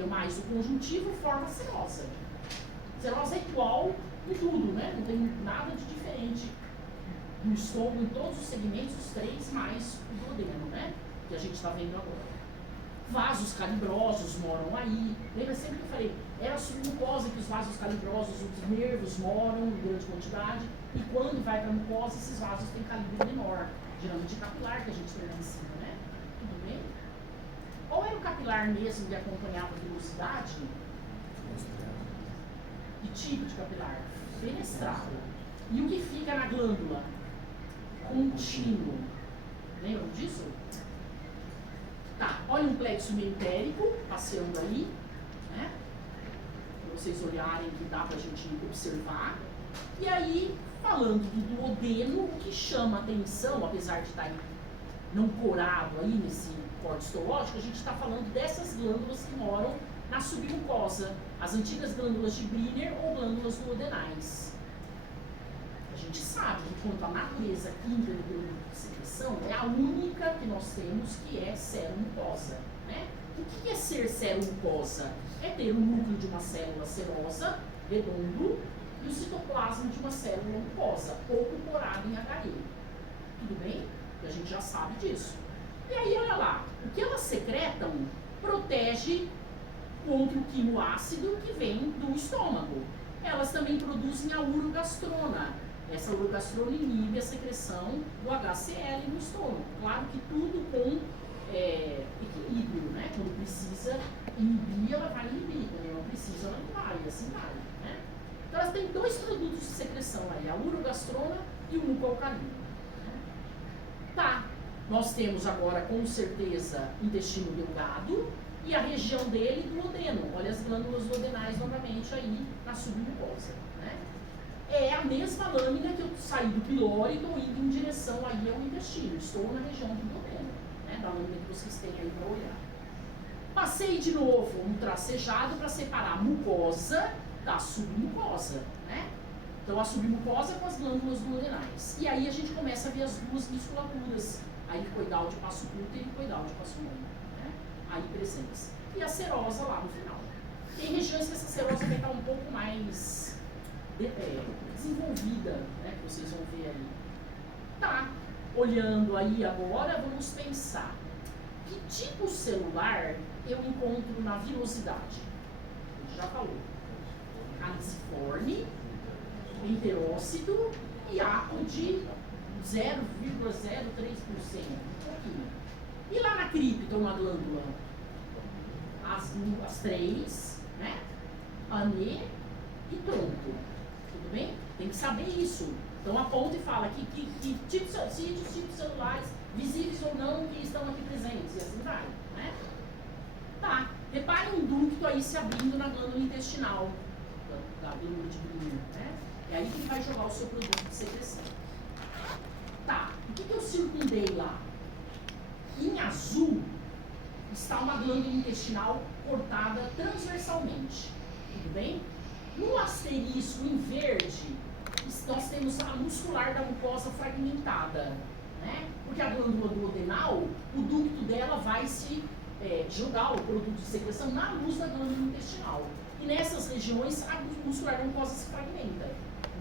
epitélio mais o conjuntivo forma a serosa. Serosa é igual em tudo, né? Não tem nada de diferente no estômago, em todos os segmentos, os três, mais o duodeno, né? Que a gente está vendo agora. Vasos calibrosos moram aí. Lembra sempre que eu falei? Era a submucosa que os vasos calibrosos, os nervos moram em grande quantidade. E quando vai para a mucosa, esses vasos têm calibre menor. Geralmente capilar, que a gente tem lá em cima, né? Tudo bem? Qual era o capilar mesmo que acompanhava a velocidade? Que tipo de capilar? Fenestrado. E o que fica na glândula? Contínuo. Lembram disso? Tá, olha um plexo meentérico passeando aí, né? Para vocês olharem que dá pra gente observar. E aí, falando do duodeno, o que chama atenção, apesar de estar aí não corado aí nesse corte histológico, a gente está falando dessas glândulas que moram na submucosa, as antigas glândulas de Briner ou glândulas duodenais. A gente sabe que quanto à natureza química do glândula de secreção, é a única que nós temos que é seromucosa, né? O que é ser seromucosa? É ter o núcleo de uma célula serosa, redondo, e o citoplasma de uma célula mucosa, pouco corado em HE. Tudo bem? E a gente já sabe disso. E aí, olha lá, o que elas secretam protege contra o quimoácido que vem do estômago. Elas também produzem a urogastrona. Essa urogastrona inibe a secreção do HCl no estômago. Claro que tudo com equilíbrio, né? Quando precisa inibir, ela vai inibir. Quando não precisa, ela não vai, e assim vai, né? Então, elas têm dois produtos de secreção aí, a urogastrona e o mucoalcalino. Tá, nós temos agora, com certeza, intestino delgado e a região dele duodeno. Olha as glândulas duodenais novamente aí na submucosa, né? É a mesma lâmina que eu saí do pilório e estou indo em direção aí ao intestino. Estou na região do duodeno, né? Da lâmina que vocês têm aí para olhar. Passei de novo um tracejado para separar a mucosa da submucosa, né? Então a submucosa com as glândulas duodenais. E aí a gente começa a ver as duas musculaturas, a helicoidal de passo curto e a helicoidal de passo longo, né? Aí presentes. E a serosa lá no final. Tem regiões que essa serosa vai estar um pouco mais desenvolvida, né? Que vocês vão ver aí. Tá, olhando aí agora, vamos pensar. Que tipo celular eu encontro na vilosidade? A gente já falou. Caliciforme, enterócito e ato de 0,03%, um pouquinho. E lá na cripta, uma glândula? As três, né? Anê e tronco. Tudo bem? Tem que saber isso. Então aponta e fala que tipos celulares, visíveis ou não, que estão aqui presentes. E assim vai, né? Tá. Repare um ducto aí se abrindo na glândula intestinal da glândula de Briner, né? É aí que ele vai jogar o seu produto de secreção. Tá. O que eu circundei lá? Em azul está uma glândula intestinal cortada transversalmente. Tudo bem? No asterisco em verde, nós temos a muscular da mucosa fragmentada, né? Porque a glândula duodenal, o ducto dela vai se jogar o produto de secreção na luz da glândula intestinal. E nessas regiões, a muscular da mucosa se fragmenta.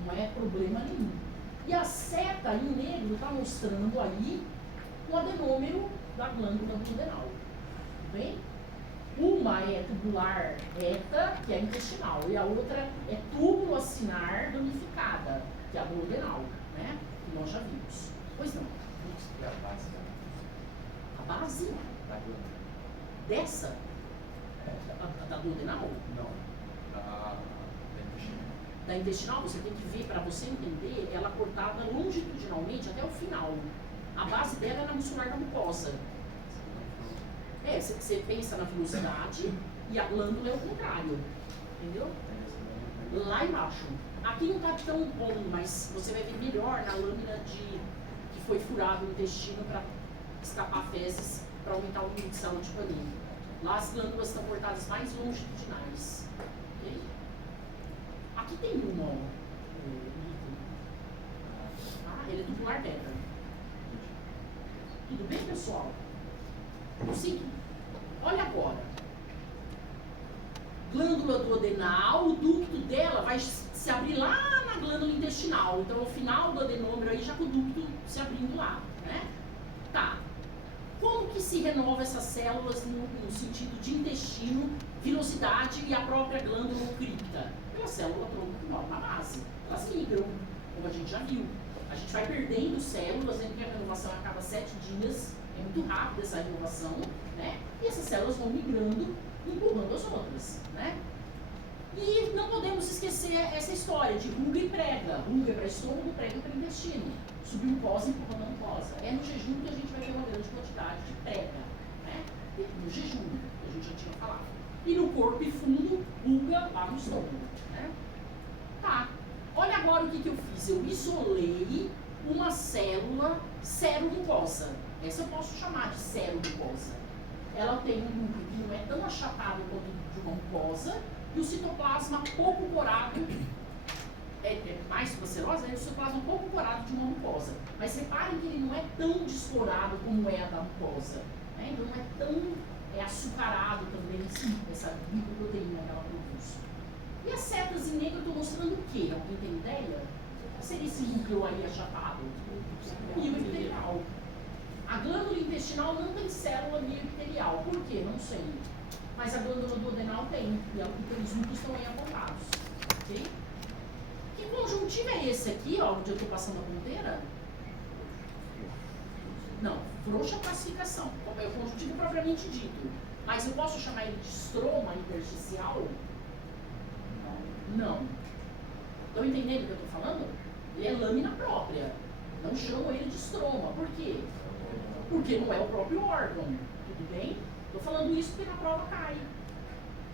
Não é problema nenhum. E a seta em negro está mostrando aí o adenômero da glândula duodenal. Tudo bem? Uma é tubular reta, que é a intestinal, e a outra é túbulo acinar ramificada, que é a duodenal, né? Que nós já vimos. Pois não. E a base? A base? Da glândula. Dessa? Da duodenal? Não. Da intestinal. Da intestinal, você tem que ver, para você entender, ela cortada longitudinalmente até o final. A base dela é na muscular da mucosa. Você pensa na velocidade e a glândula é o contrário, entendeu? Lá embaixo. Aqui não está tão bom, mas você vai ver melhor na lâmina que foi furado o intestino para escapar fezes, para aumentar o limite de saúde de paninho. Lá as glândulas estão cortadas mais longitudinais. Okay? Aqui tem uma, ó. Ele é tubular beta. Tudo bem, pessoal? O seguinte, olha agora. glândula duodenal, o ducto dela vai se abrir lá na glândula intestinal. Então, ao final do adenômero aí, já com o ducto se abrindo lá, né? Tá. Como que se renova essas células no sentido de intestino, vilosidade e a própria glândula ou cripta? Pela célula tronco que mora na base. Elas migram, como a gente já viu. A gente vai perdendo células, sendo que a renovação a cada 7 dias, é muito rápida essa renovação, né? E essas células vão migrando, empurrando as outras, né? E não podemos esquecer essa história de ruga e prega. Ruga para estômago, prega para intestino. Submucosa empurrando a mucosa. É no jejum que a gente vai ter uma grande quantidade de prega, né? No jejum, que a gente já tinha falado. E no corpo e fundo, ruga lá no estômago, né? Tá. Olha agora o que eu fiz. Eu isolei uma célula seromucosa. Essa eu posso chamar de seromucosa. Ela tem um núcleo que não é tão achatado quanto de uma mucosa, e o citoplasma pouco corado, mais procerosa, é o citoplasma pouco corado de uma mucosa. Mas reparem que ele não é tão descorado como é a da mucosa, né? Então não é tão açucarado também, sim, essa glicoproteína que ela produz. E as setas em negro eu estou mostrando o quê? Alguém tem ideia? Qual seria esse núcleo aí achatado? Mioepitelial. A glândula intestinal não tem célula mioepitelial. Por quê? Não sei. Mas a glândula duodenal tem. E aqueles núcleos estão aí apontados. Ok? Que conjuntivo é esse aqui, ó, onde eu estou passando a ponteira? Não, frouxa classificação. É o conjuntivo propriamente dito. Mas eu posso chamar ele de estroma intersticial? Não. Estão entendendo o que eu estou falando? Ele é lâmina própria. Não chamo ele de estroma. Por quê? Porque não é o próprio órgão. Tudo bem? Estou falando isso porque na prova cai.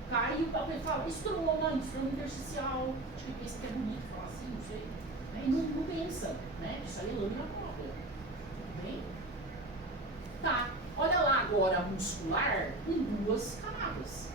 Cai e o papel fala estroma intersticial. Acho que esse aqui é bonito falar assim, não sei. E não pensa, né? Isso aí é lâmina própria. Tudo bem? Tá. Olha lá agora a muscular com duas camadas.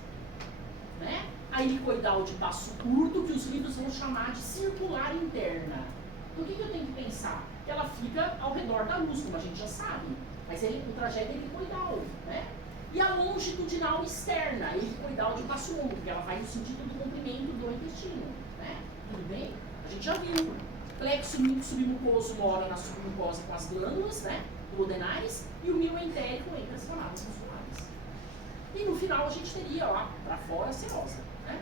Né? A helicoidal de passo curto, que os livros vão chamar de circular interna. Então, o que eu tenho que pensar? Que ela fica ao redor da luz, como a gente já sabe. Mas o trajeto é helicoidal, né? E a longitudinal externa, a helicoidal de passo longo, porque ela vai no sentido do comprimento do intestino, né? Tudo bem? A gente já viu. Plexo submucoso mora na submucosa com as glândulas, né? Duodenais, e o mioentérico entre as camadas musculares. E no final a gente teria lá para fora a serosa, né?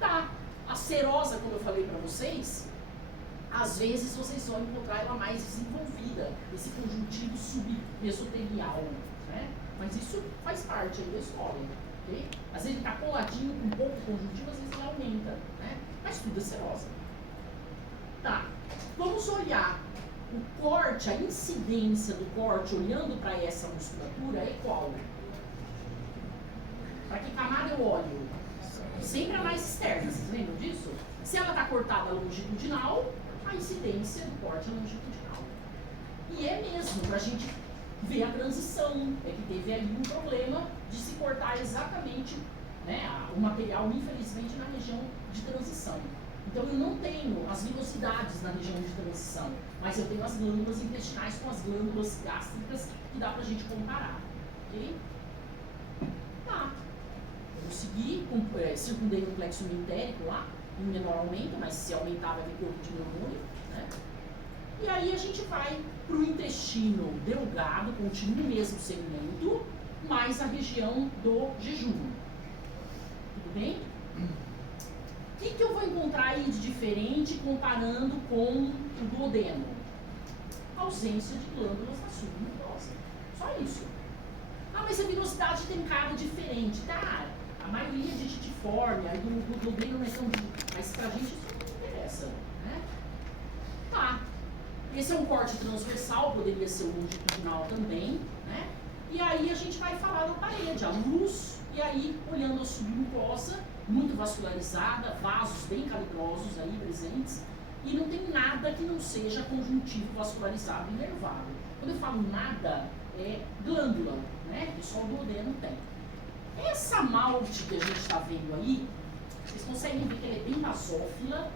Tá. A serosa, como eu falei para vocês, às vezes vocês vão encontrar ela mais desenvolvida, esse conjuntivo submesotelial, né? Mas isso faz parte aí da história, ok? Às vezes ele está coladinho com um pouco conjuntivo, às vezes ele aumenta, né? Mas tudo é serosa. Tá. Vamos olhar o corte, a incidência do corte olhando para essa musculatura é qual? Para que camada eu olho? Sempre a mais externa, vocês lembram disso? Se ela está cortada longitudinal, a incidência do corte é longitudinal. E é mesmo, para a gente ver a transição, é que teve ali um problema de se cortar exatamente, né, o material, infelizmente, na região de transição. Então eu não tenho as vilosidades na região de transição, mas eu tenho as glândulas intestinais com as glândulas gástricas que dá pra gente comparar, ok? Tá. Eu segui, circundei no plexo meentérico lá, em menor aumento, mas se aumentar vai ter corpo de neurônio, né? E aí a gente vai pro intestino delgado, continua o mesmo segmento, mais a região do jejum. Tudo bem? O que eu vou encontrar aí de diferente comparando com o duodeno? Ausência de glândulas na submucosa. Só isso. Ah, mas a vilosidade tem cara diferente. Tá, a maioria de titiforme, aí do duodeno não é tão... Mas pra gente isso não interessa, né? Tá. Esse é um corte transversal, poderia ser o longitudinal também, né? E aí a gente vai falar da parede, a luz, e aí olhando a submucosa, muito vascularizada, vasos bem calibrosos aí presentes, e não tem nada que não seja conjuntivo vascularizado e nervado. Quando eu falo nada, é glândula, né? Que só o duodeno tem. Essa malte que a gente está vendo aí, vocês conseguem ver que ela é bem basófila,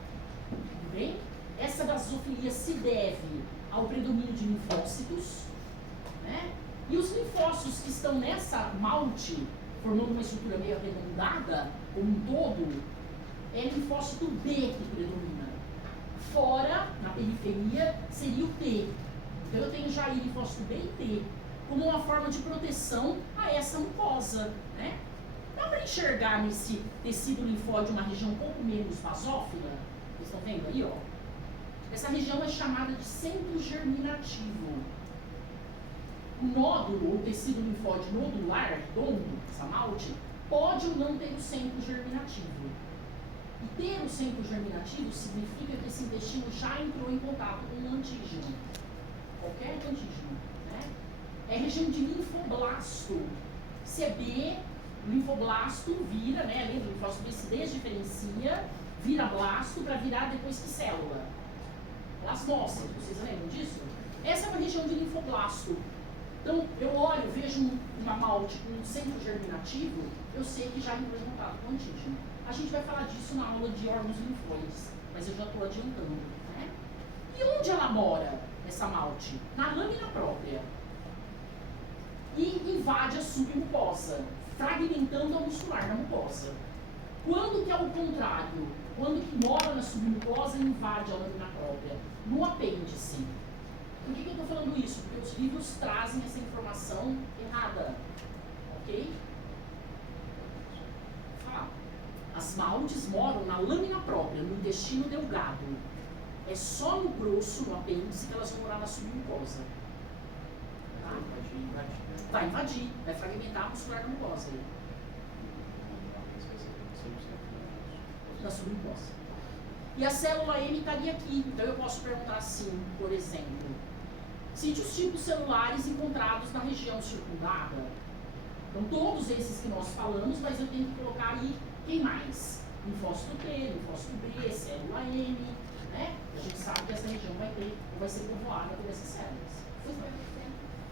tudo bem? Essa basofilia se deve ao predomínio de linfócitos, né? E os linfócitos que estão nessa malte, formando uma estrutura meio arredondada, como um todo, é linfócito B que predomina. Fora, na periferia, seria o T. Então eu tenho já aí linfócito B e T, como uma forma de proteção a essa mucosa, né? Dá para enxergar nesse tecido linfóide uma região um pouco menos basófila? Vocês estão vendo aí, ó? Essa região é chamada de centro germinativo. O nódulo, ou tecido linfóide nodular, redondo, essa malte, pode ou não ter o centro germinativo. E ter o centro germinativo significa que esse intestino já entrou em contato com um antígeno. Qualquer antígeno, né? É região de linfoblasto. Se é B, o linfoblasto vira, né? Além do linfócito B se desdiferencia, vira blasto para virar depois que célula. Plasmócito, vocês lembram disso? Essa é uma região de linfoblasto. Então, eu olho, vejo uma malte com um centro germinativo, eu sei que já entrou em contato com o antígeno. A gente vai falar disso na aula de órgãos linfóides, mas eu já estou adiantando, né? E onde ela mora, essa malte? Na lâmina própria. E invade a submucosa, fragmentando a muscular na mucosa. Quando que é o contrário? Quando que mora na submucosa e invade a lâmina própria? No apêndice. Por que eu estou falando isso? Porque os livros trazem essa informação errada. Ok? Fala. As maltes moram na lâmina própria, no intestino delgado. É só no grosso, no apêndice, que elas vão morar na submucosa. Tá? Vai invadir, vai fragmentar a muscular da mucosa. Da submucosa. E a célula M estaria aqui. Então eu posso perguntar assim, por exemplo, cite os tipos celulares encontrados na região circundada. Então todos esses que nós falamos, mas eu tenho que colocar aí quem mais? Linfócito T, linfócito B, célula M, né? A gente sabe que essa região vai ter, ou vai ser povoada por essas células. Você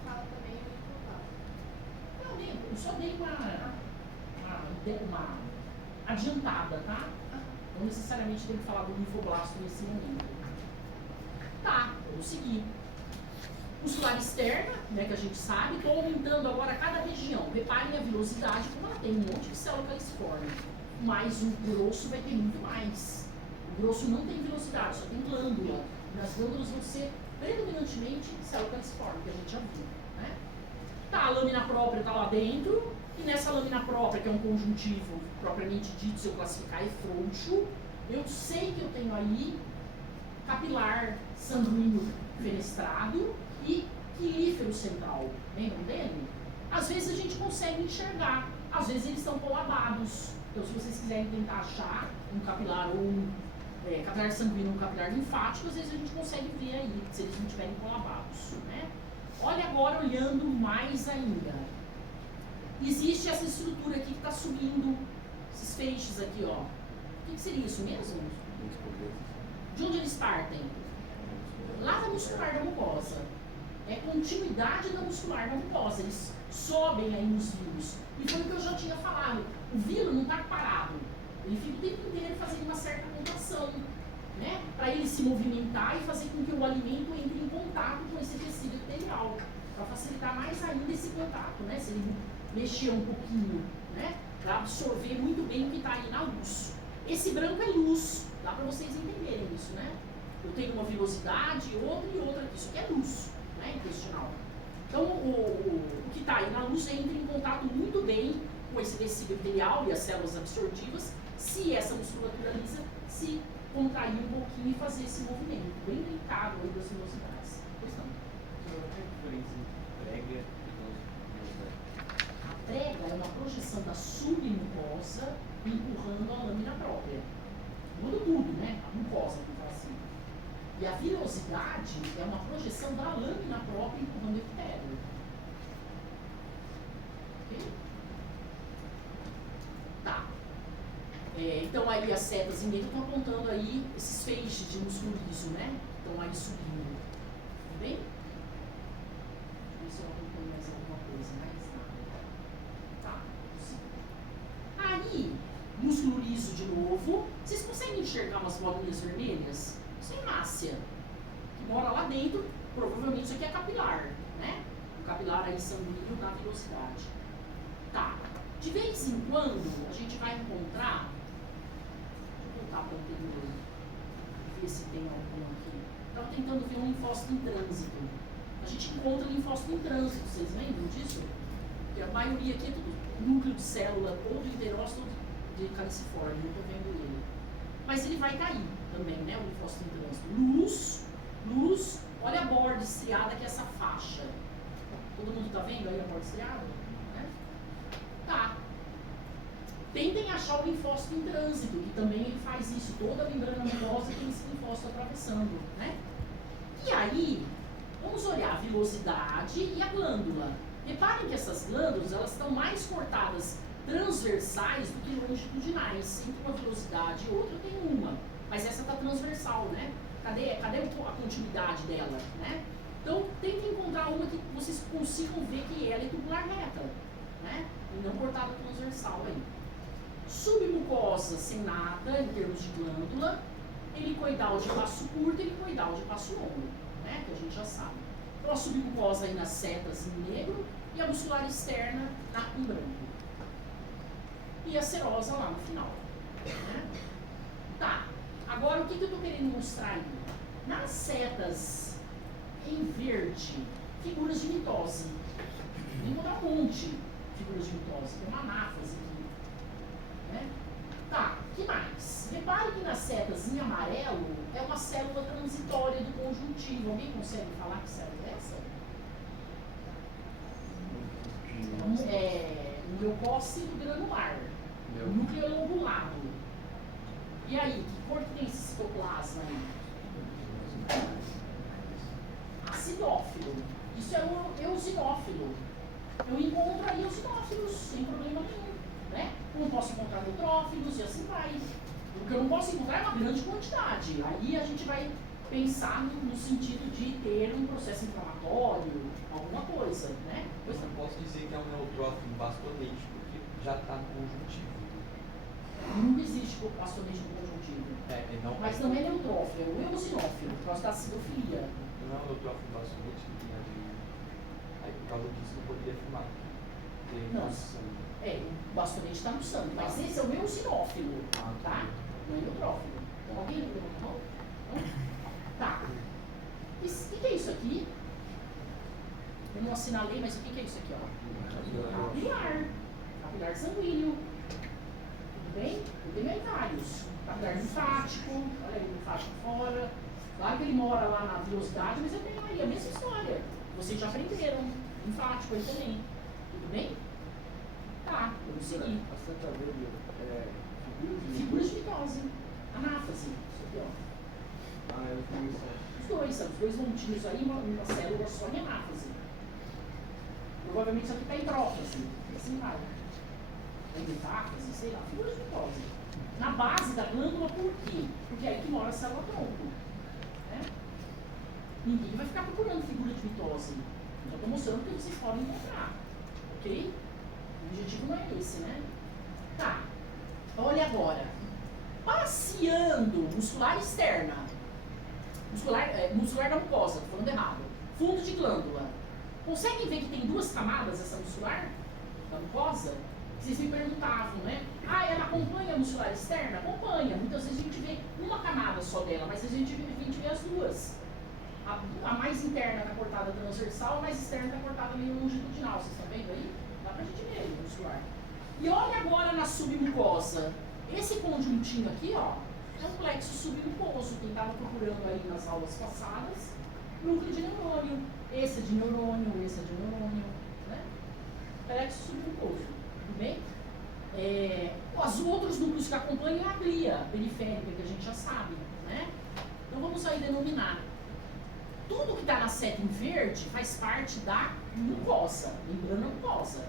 fala também o linfoplasto. Não, eu só dei uma adiantada, tá? Não necessariamente tem que falar do linfoblasto nesse momento. Tá, vamos seguir. Muscular externa, né, que a gente sabe, estou aumentando agora cada região. Reparem a velocidade, como ela tem um monte de célula califorme. Mas o grosso vai ter muito mais. O grosso não tem velocidade, só tem glândula. E as glândulas vão ser predominantemente célula califorme, que a gente já viu. Né? Tá, a lâmina própria está lá dentro. E nessa lâmina própria, que é um conjuntivo propriamente dito, se eu classificar é frouxo, eu sei que eu tenho aí capilar sanguíneo fenestrado e quilífero central. Lembram dele? Às vezes a gente consegue enxergar, às vezes eles estão colabados. Então, se vocês quiserem tentar achar um capilar ou um capilar sanguíneo ou um capilar linfático, às vezes a gente consegue ver aí, se eles não estiverem colabados. Né? Olha agora olhando mais ainda. Existe essa estrutura aqui que está subindo, esses feixes aqui, ó. O que seria isso mesmo? De onde eles partem? Lá da muscular da mucosa. É continuidade da muscular da mucosa. Eles sobem aí nos vilos. E foi o que eu já tinha falado. O vilo não está parado. Ele fica o tempo inteiro fazendo uma certa contração, né? Para ele se movimentar e fazer com que o alimento entre em contato com esse tecido epitelial. Para facilitar mais ainda esse contato, né? Se ele mexer um pouquinho, né? Para absorver muito bem o que está aí na luz. Esse branco é luz, dá para vocês entenderem isso, né? Eu tenho uma vilosidade, outra e outra aqui. Isso aqui é luz, né? Intestinal. Então, o que está aí na luz entra em contato muito bem com esse tecido epitelial e as células absortivas, se essa musculatura lisa se contrair um pouquinho e fazer esse movimento bem delicado aí das velocidades. Pois não. A prega é uma projeção da submucosa empurrando a lâmina própria. Muda tudo, né? A mucosa, que fala assim. E a vilosidade é uma projeção da lâmina própria empurrando o epitélio. Ok? Tá. Então aí as setas em meio estão apontando aí esses feixes de músculo liso, né? Estão aí subindo. Tudo bem? Deixa eu ver se eu apontando mais alguma coisa, mais nada. Tá. Aí, músculo liso de novo. Vocês conseguem enxergar umas bolinhas vermelhas? Isso é hemácia, que mora lá dentro. Provavelmente isso aqui é capilar, né? O capilar aí sanguíneo da velocidade. Tá. De vez em quando, a gente vai encontrar. Deixa eu voltar para o anterior. Ver se tem algum aqui. Estava tentando ver um linfócito em trânsito. A gente encontra linfócito em trânsito, vocês lembram disso? Porque a maioria aqui é tudo núcleo de célula, ou do enterócito ou de caliciforme, não estou vendo ele. Mas ele vai cair também, né? O linfócito em trânsito. Luz, olha a borda estriada que é essa faixa. Todo mundo está vendo aí a borda estriada? Né? Tá. Tentem achar o linfócito em trânsito, que também ele faz isso. Toda a membrana mucosa tem esse linfócito atravessando, né? E aí, vamos olhar a vilosidade e a glândula. Reparem que essas glândulas, elas estão mais cortadas transversais do que longitudinais. Entre uma vilosidade e outra tem uma, mas essa está transversal, né? Cadê a continuidade dela, né? Então, tentem encontrar uma que vocês consigam ver que ela é tubular reta, né? E não cortada transversal aí. Submucosa sem nada, em termos de glândula. Helicoidal de passo curto e helicoidal de passo longo, né? Que a gente já sabe. Então, a submucosa aí nas setas em negro e a muscular externa em branco. E a serosa lá no final, né? Tá. Agora, o que eu estou querendo mostrar aí? Nas setas em verde, figuras de mitose. Vou encontrar um monte de figuras de mitose. Tem uma anáfase aqui. Né? Tá, que mais? Repare que nas setas em amarelo é uma célula transitória do conjuntivo. Alguém consegue falar que célula é essa? É um leucócito granular. Núcleo lobulado. E aí, que cor que tem esse citoplasma aí? Acidófilo. Isso é o eosinófilo. Eu encontro aí eosinófilos sem problema nenhum, né? Eu não posso encontrar neutrófilos e assim vai. O que eu não posso encontrar é uma grande quantidade. Aí a gente vai pensar no sentido de ter um processo inflamatório, alguma coisa, né? Eu não posso dizer que é um neutrófilo bastonete, porque já está no conjuntivo. Não existe bastonete no conjuntivo. Não, mas não é neutrófilo, é o eosinófilo, por causa da acidofilia. Não é o neutrófilo bastonete que tem ali. Aí por causa disso não poderia fumar. Não. O bastonete está no sangue, mas esse é o eosinófilo, tá? Não é neutrófilo. Então, alguém lembra a mão? Tá. O que é isso aqui? Eu não assinalei, mas o que é isso aqui, ó? Capilar. Capilar sanguíneo. Tudo bem? Eu tenho aí vários. Capilar linfático, olha aí o linfático fora. Claro que ele mora lá na velocidade, mas eu tenho aí a mesma história. Vocês já aprenderam. Linfático aí também. Tudo bem? Tá, vamos seguir. A Santa Verde é figuras de mitose. Anáfase. Isso aqui, ó. Ah, eu vi isso. Os dois montinhos aí, uma célula só em anáfase. Provavelmente isso aqui está em prófase. Assim vai. Em metáfase, sei lá, figuras de mitose. Na base da glândula, por quê? Porque é aí que mora a célula tronco. Né? Ninguém vai ficar procurando figura de mitose. Eu já estou mostrando que vocês podem encontrar. Ok? O objetivo não é esse, né? Tá. Olha agora. Passeando muscular externa. Muscular da mucosa, tô falando errado. Fundo de glândula. Conseguem ver que tem duas camadas essa muscular da mucosa? Vocês me perguntavam, né? Ela acompanha a muscular externa? Acompanha. Muitas vezes a gente vê uma camada só dela, mas a gente vê as duas. A mais interna está cortada transversal, a mais externa está cortada meio longitudinal. Vocês estão vendo aí? Dá pra gente ver aí, muscular. E olha agora na submucosa. Esse conjuntinho aqui, ó, é um plexo submucoso. Quem estava procurando aí nas aulas passadas, núcleo de neurônio. Esse é de neurônio, esse é de neurônio, né? Plexo submucoso. Tudo bem? Os outros núcleos que acompanham é a glia periférica, que a gente já sabe, né? Então vamos aí denominar. Tudo que está na seta em verde faz parte da mucosa, membrana mucosa.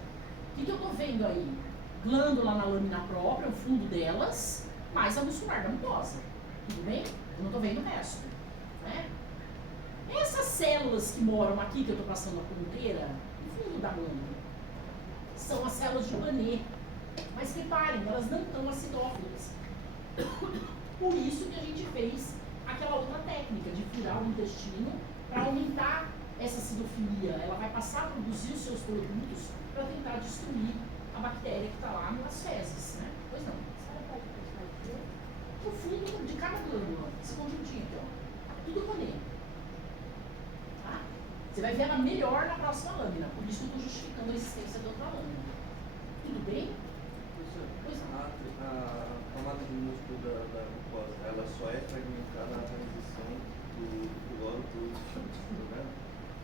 O que eu estou vendo aí? Glândula na lâmina própria, o fundo delas, mais a muscular da mucosa. Tudo bem? Eu não estou vendo o resto. Né? Essas células que moram aqui, que eu estou passando a ponteira, no fundo da glândula, são as células de Panet. Mas reparem, elas não estão acidófilas. Por isso que a gente fez aquela outra técnica de furar o intestino para aumentar essa acidofilia. Ela vai passar a produzir os seus produtos para tentar destruir a bactéria que está lá nas fezes, né? Pois não. No fundo de cada glândula, esse conjuntinho aqui, ó. Tudo panê. Tá? Você vai ver ela melhor na próxima lâmina, por isso eu estou justificando a existência da outra lâmina. Tudo bem? Pois não. A camada de músculo da mucosa, ela só é fragmentada na transição do glóbulo todo, né?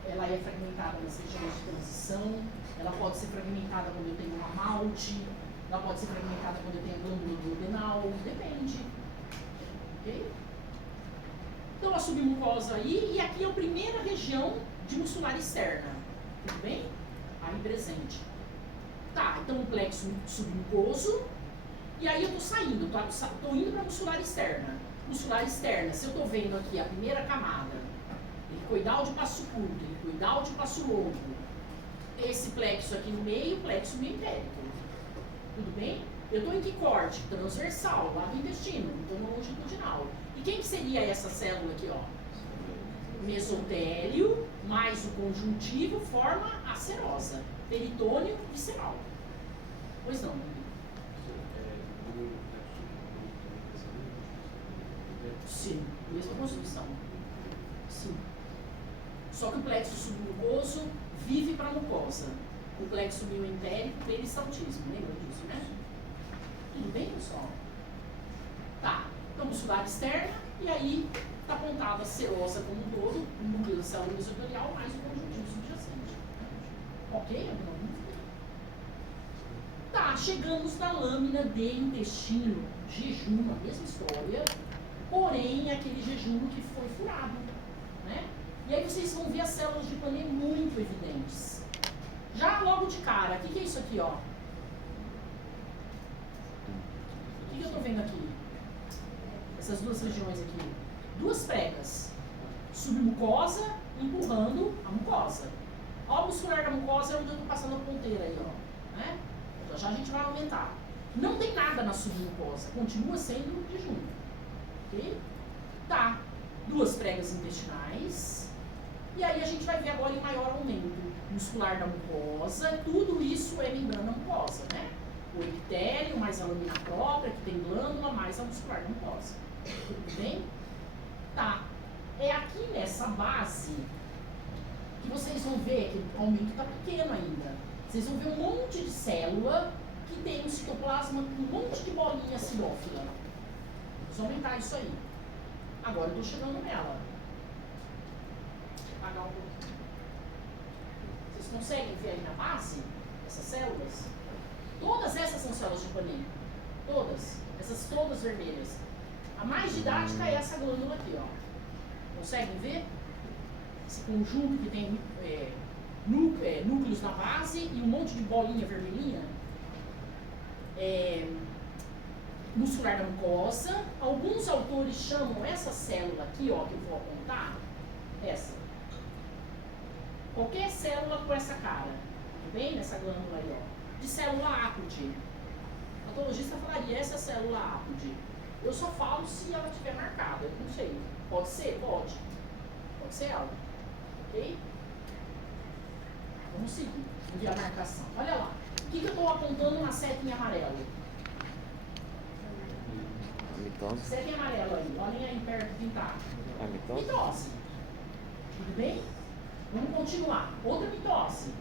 Ela é fragmentada nas regiões de transição, ela pode ser fragmentada quando eu tenho uma malte, ela pode ser fragmentada quando eu tenho a glândula duodenal, depende. Ok? Então a submucosa aí, e aqui é a primeira região de muscular externa. Tudo bem? Aí presente. Tá, então o plexo submucoso, e aí eu tô saindo, tô indo para muscular externa. Muscular externa, se eu tô vendo aqui a primeira camada, helicoidal de passo curto, helicoidal de passo longo, esse plexo aqui no meio, plexo miocérico. Tudo bem? Eu estou em que corte? Transversal, lá do intestino, então no longitudinal. E quem que seria essa célula aqui, ó? Mesotélio mais o conjuntivo forma a serosa. Peritônio visceral. Pois não. Sim, mesma construção. Sim. Só que o plexo submucoso vive para a mucosa. O plexo mioentérico, peristaltismo. Lembra disso, né? Tudo bem, pessoal? Tá. Então, muscular externa, e aí está apontada a serosa como um todo, o núcleo da célula mesotelial, mais o conjuntivo subjacente. Ok? Alguma dúvida? Tá, chegamos na lâmina de intestino, jejum, a mesma história, porém aquele jejum que foi furado, né? E aí vocês vão ver as células de Panet muito evidentes. Já logo de cara, o que é isso aqui, ó? O que eu estou vendo aqui? Essas duas regiões aqui. Duas pregas. Submucosa empurrando a mucosa. Ó, o muscular da mucosa é onde eu estou passando a ponteira aí, ó. Né? Então, já a gente vai aumentar. Não tem nada na submucosa. Continua sendo jejum. Ok? Tá. Duas pregas intestinais. E aí a gente vai ver agora em maior aumento. Muscular da mucosa. Tudo isso é membrana mucosa, né? O epitélio, mais a lâmina própria, que tem glândula, mais a muscular da mucosa. Tudo bem? Tá. É aqui nessa base que vocês vão ver que o aumento está pequeno ainda. Vocês vão ver um monte de célula que tem um citoplasma com um monte de bolinha acidófila. Vamos aumentar isso aí. Agora eu estou chegando nela. Vou apagar um pouquinho. Vocês conseguem ver aí na base essas células? Todas essas são células de Panet. Todas. Essas todas vermelhas. A mais didática é essa glândula aqui, ó. Conseguem ver? Esse conjunto que tem núcleos na base e um monte de bolinha vermelhinha. Muscular da mucosa. Alguns autores chamam essa célula aqui, ó, que eu vou apontar, essa. Qualquer célula com essa cara, tudo bem? Nessa glândula aí, ó. De célula ápode. O patologista falaria, essa célula ápode. Eu só falo se ela estiver marcada, eu não sei. Pode ser? Pode. Pode ser ela. Ok? Vamos seguir. Ver a marcação. Olha lá. O que eu estou apontando na setinha amarela? Setinha amarela aí. Olhem aí perto pintar. Mitose. Tudo bem? Vamos continuar. Outra mitose.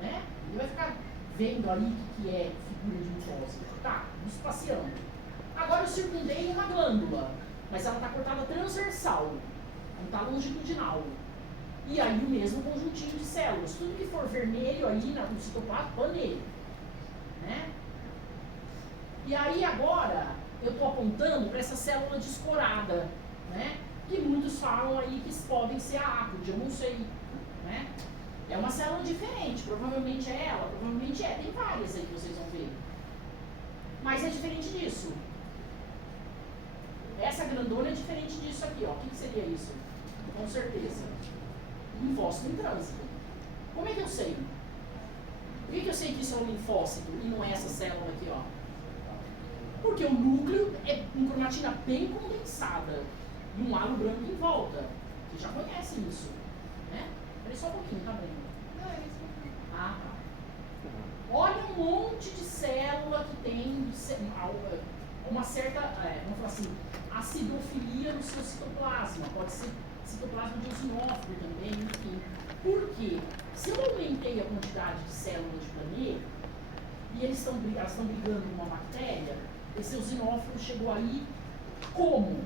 Né? Ele vai ficar vendo ali o que é figura de mitose. Tá, isso passeando. Agora eu circundei uma glândula, mas ela está cortada transversal, não está longitudinal. E aí o mesmo conjuntinho de células. Tudo que for vermelho aí no citoplasma, Panet. Né? E aí agora eu estou apontando para essa célula descorada, né? Que muitos falam aí que podem ser a ápode, eu não sei. Né? É uma célula diferente, provavelmente é ela, provavelmente é. Tem várias aí que vocês vão ver. Mas é diferente disso. Essa grandona é diferente disso aqui, ó. O que seria isso? Com certeza. Linfócito em trânsito. Como é que eu sei? Por que eu sei que isso é um linfócito e não é essa célula aqui, ó? Porque o núcleo é uma cromatina bem condensada e um halo branco em volta. Vocês já conhecem isso, né? Peraí só um pouquinho, tá, Breno? Não, é isso. Ah, tá. Olha um monte de célula que tem uma certa, vamos falar assim, acidofilia no seu citoplasma. Pode ser citoplasma de eosinófilo também, enfim. Por quê? Se eu aumentei a quantidade de células de Panier, e elas estão brigando com uma bactéria, esse eosinófilo chegou aí como?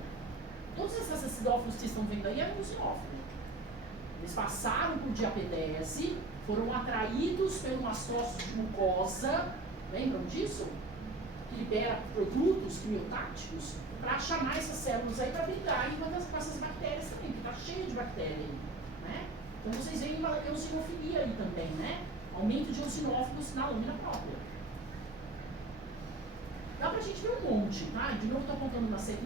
Todos esses acidófilos que vocês estão vendo aí eram eosinófilos. Eles passaram por diapedese, foram atraídos pelo mastócito de mucosa, lembram disso? Que libera produtos quimiotáticos para chamar essas células aí para brigarem com essas bactérias também, porque está cheio de bactéria aí, né? Então vocês veem uma eosinofilia aí também, né? Aumento de eosinófilos na lâmina própria. Dá pra gente ver um monte, tá? De novo estou apontando na seca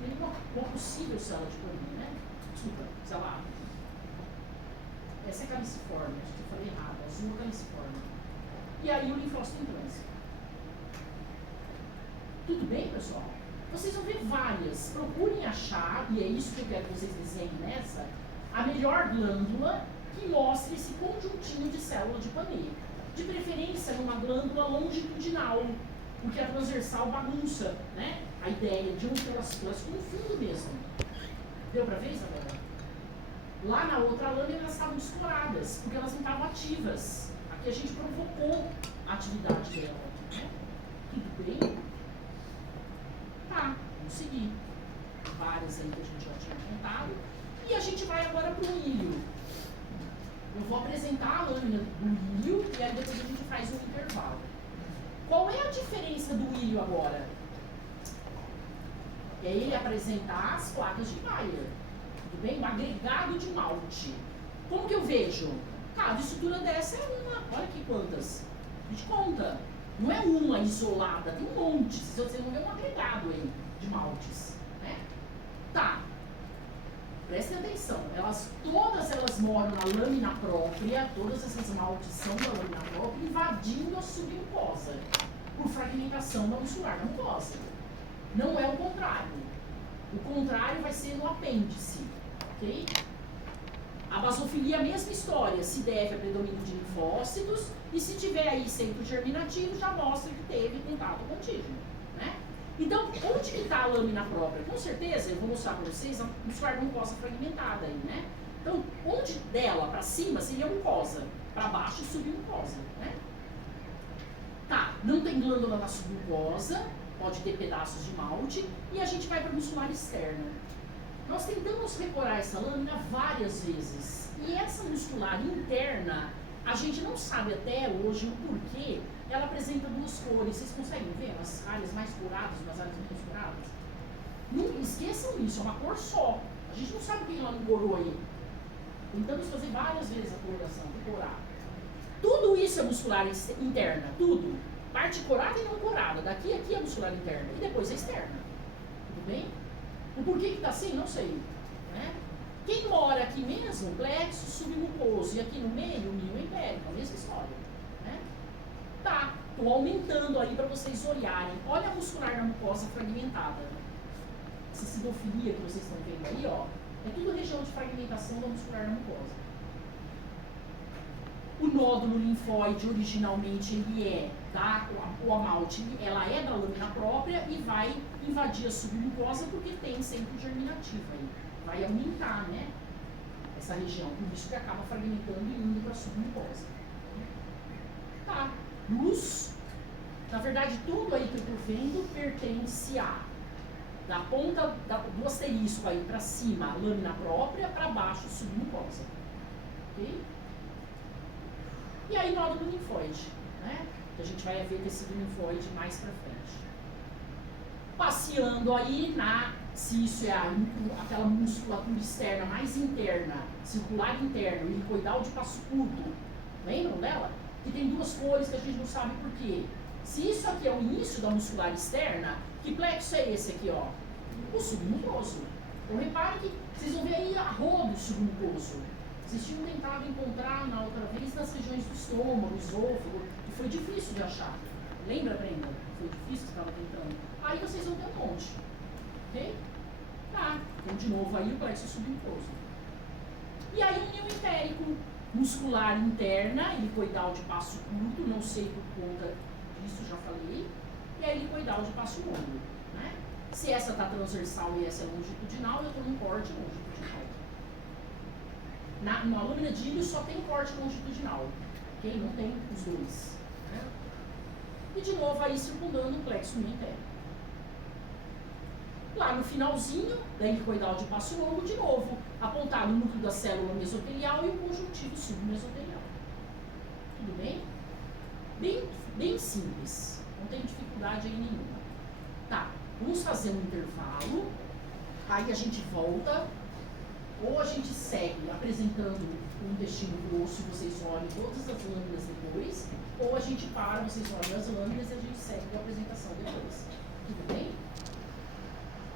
uma possível célula de Panier, né? Desculpa, sei lá. Essa é caliciforme, acho que eu falei errado, azul é caliciforme. E aí o linfócito em trânsito. Tudo bem, pessoal? Vocês vão ver várias. Procurem achar, e é isso que eu quero que vocês desenhem nessa, a melhor glândula que mostre esse conjuntinho de célula de Panier. De preferência numa glândula longitudinal, porque a transversal bagunça, né? A ideia de onde elas confundem mesmo. Deu pra ver, Isabela? Lá na outra lâmina elas estavam descoloradas, porque elas não estavam ativas. Aqui a gente provocou a atividade dela. Né? Tudo bem? Tá, vamos seguir. Várias aí que a gente já tinha contado. E a gente vai agora para o ilho. Eu vou apresentar a lâmina do ilho e aí depois a gente faz um intervalo. Qual é a diferença do ilho agora? É ele apresentar as placas de Bayer. Tudo bem? Um agregado de malte. Como que eu vejo? Cada estrutura dessa é uma. Olha aqui quantas. A gente conta. Não é uma isolada, tem um monte. Se você não vê um agregado aí de maltes. Né? Tá. Prestem atenção. Todas elas moram na lâmina própria. Todas essas maltes são da lâmina própria, invadindo a submucosa. Por fragmentação da muscular da mucosa. Não é o contrário. O contrário vai ser no apêndice. Ok? A basofilia, a mesma história, se deve a predomínio de linfócitos e se tiver aí centro germinativo, já mostra que teve contato contígeno, né? Então, onde que está a lâmina própria? Com certeza, eu vou mostrar para vocês a muscular da mucosa fragmentada aí, né? Então, onde dela para cima seria a mucosa, para baixo submucosa, né? Tá, não tem glândula na submucosa, pode ter pedaços de malte, e a gente vai para a muscular externa. Nós tentamos recorar essa lâmina várias vezes. E essa muscular interna, a gente não sabe até hoje o porquê ela apresenta duas cores. Vocês conseguem ver as áreas mais curadas e as áreas menos curadas? Não esqueçam isso, é uma cor só. A gente não sabe quem ela não corou aí. Tentamos fazer várias vezes a coloração, decorar. Tudo isso é muscular interna, tudo. Parte corada e não corada. Daqui a aqui é muscular interna e depois a externa. Tudo bem? O porquê que está assim, não sei. Né? Quem mora aqui mesmo, plexo submucoso, e aqui no meio, o mio empérico, a mesma história. Né? Tá, estou aumentando aí para vocês olharem. Olha a muscular da mucosa fragmentada. Essa sidofilia que vocês estão vendo aí, ó, é tudo região de fragmentação da muscular da mucosa. O nódulo linfóide, originalmente, ele é o amalte, ela é da lâmina própria e vai invadir a submucosa porque tem centro germinativo aí. Vai aumentar, né? Essa região, por isso que acaba fragmentando e indo para a submucosa. Tá. Luz. Na verdade, tudo aí que eu estou vendo pertence a da ponta do asterisco aí para cima, a lâmina própria, para baixo, submucosa. Ok? E aí, nódulo linfóide, né? Que a gente vai ver tecido linfóide mais para frente. Passeando aí se isso é aquela musculatura externa mais interna, circular interna, helicoidal de passo curto, lembram dela? Que tem duas cores que a gente não sabe por quê. Se isso aqui é o início da muscular externa, que plexo é esse aqui, ó? O submucoso. Então repare que vocês vão ver aí a rodo submucoso. Vocês tinham tentado encontrar na outra vez nas regiões do estômago, esôfago, e foi difícil de achar. Lembra, Brenda? Foi difícil que você estava tentando. Aí vocês vão ter um monte. Ok? Tá. Então, de novo, aí o plexo submucoso. E aí o mio empérico muscular interna, helicoidal de passo curto, não sei por conta disso, já falei, e a helicoidal de passo longo. Né? Se essa está transversal e essa é longitudinal, eu estou num corte longitudinal. Na lâmina de íleo só tem corte longitudinal, ok? Não tem os dois. Né? E de novo aí circundando o plexo mientero. Lá no finalzinho da helicoidal de passo longo, de novo, apontado o núcleo da célula mesotelial e o conjuntivo submesotelial. Tudo bem? Bem simples. Não tem dificuldade aí nenhuma. Tá, vamos fazer um intervalo. Aí a gente volta. Ou a gente segue apresentando o intestino grosso e vocês olham todas as lâminas depois. Ou a gente para, vocês olham as lâminas e a gente segue com a apresentação depois. Tudo bem?